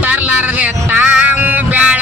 ತರ್ಲಾರದೆ ತಾವು ಬ್ಯಾಳ